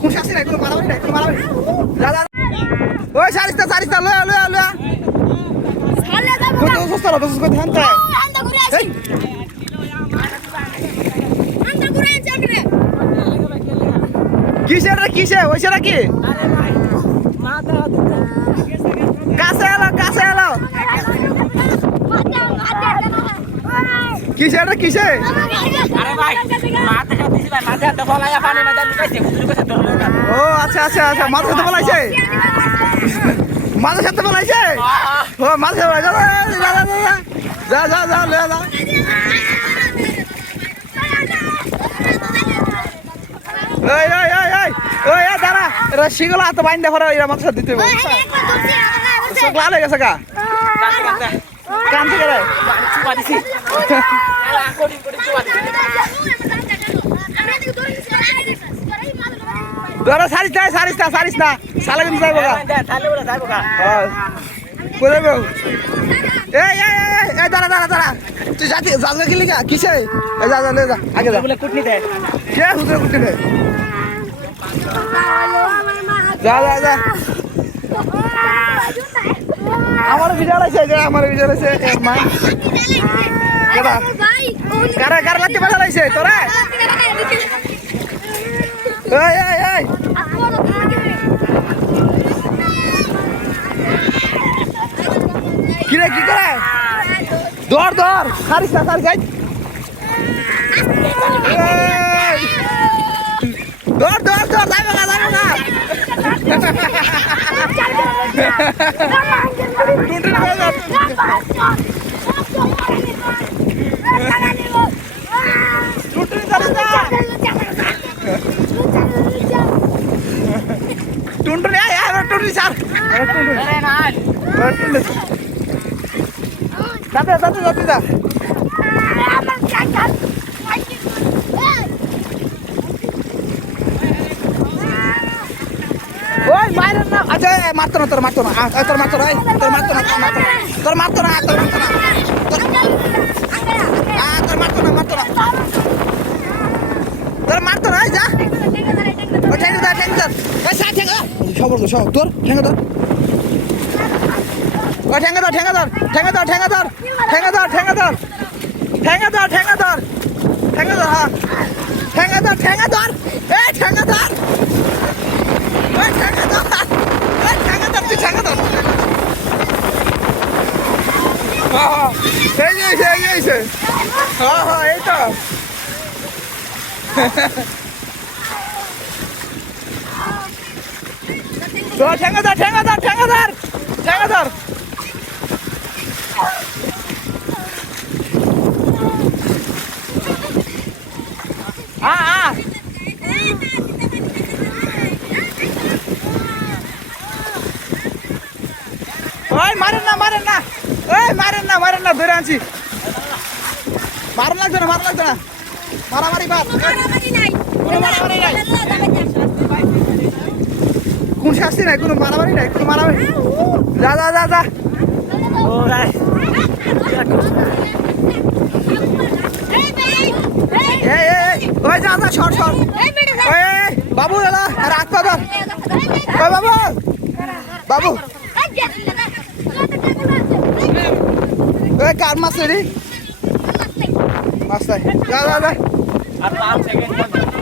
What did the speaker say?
কোন শাস্তি নাই, কোনো মারামারি নাই, কোনো মারামারি। যা যা ওই সারিস্তা সারিস্তা লয়া লয়া লয়া কত সুস্থ না সুস্থ করে ধ্যান তাই কিসে রে কিসে ওইছে নাকি কাছে এলো কাছে এলো কিসে রে কিসে আরে ভাই মাথা দিছি ভাই মাথা ফলায়া পানি না লুকাইছে লুকাইছে ও আচ্ছা আচ্ছা আচ্ছা মাথা সাথে বলাইছে মাথা সাথে বলাইছে ও মাথা সাথে বলাইছে যা যা যা যা যা এই এই এই এই ওই দাঁড়া এরা শিগলা তো বাইন্দা ভরা এরা মাথা দিতে হবে সব লাল হয়ে গেছে গা কান থেকে রে চুপা দিছি কোডি কোডি চুপা দিছি ধরো সারিস না সারিস না সারিস না সালা কিন্তু যাইবো গা তাহলে বলে যাইবো গা হ্যাঁ কই যাইবো এই এই এই দাঁড়া দাঁড়া দাঁড়া তুই যাতি যাজগা গেলি গা কিসে এই যা যা লে যা আগে যা বলে কুটনি দে কে হুজুর কুটি দে যা যা যা আমার বিড়াল আছে যে আমার বিড়াল আছে এক মা কেডা কারা কারা লাগতে বাজা লাইছে তোরা এই এই এই কি রে কি করে দৌড় দৌড় সারিস না সারিস যাই দৌড় দৌড় দৌড় যাইবো না যাইবো না টুনটুনি হয়ে যা টুনটুনি সারিস না টুনটুনি আয় আয় টুনটুনি সার টুনটুনি আরে না টুনটুনি যাতে যাতে যাতে যা ওই মাইরেন না আচ্ছা মারতো না তোর মারতো না তোর মারতো না তোর মারতো না তোর মারতো না তোর মারতো না তোর মারতো না মারতো না তোর মারতো না যা ও ঠেঙ্গে ধর ঠেঙ্গে ধর ওই সা ঠেঙ্গে সবর সব তোর ঠেঙ্গে ধর ও ঠেঙ্গে ধর ঠেঙ্গে ধর ঠেঙ্গে ধর ঠেঙ্গে ধর ঠেঙ্গে ধর ঠেঙ্গে ধর ঠেঙ্গে ধর ঠেঙ্গে ধর ঠেঙ্গে ধর হ্যাঁ ঠেঙ্গে ধর ঠেঙ্গে ধর এই ঠেঙ্গে ধর ওই ঠেঙ্গে ধর ওই ঠেঙ্গে ধর তুই ঠেঙ্গে ধর হ্যাঁ এই যে হ্যাঁ হ্যাঁ এই তো ঠেঙ্গে ধর ঠেঙ্গে ধর ঠেঙ্গে ধর ঠেঙ্গে ধর হ্যাঁ ওই মারেন না মারেন না ওই মারেন না ধরে আনছি মারণ লাগছে না মারামারি বাদ কোনো মারামারি নাই কোন শাস্তি নাই কোনো মারামারি নাই কোনো মারামারি যা যা যা যা ও গাই ওই যা যা সর সর ওই বাবু এলা আর হাত পা ধর ওই বাবু বাবু ওই কার মাছ রে মাছ যা যা যা আর 5 সেকেন্ড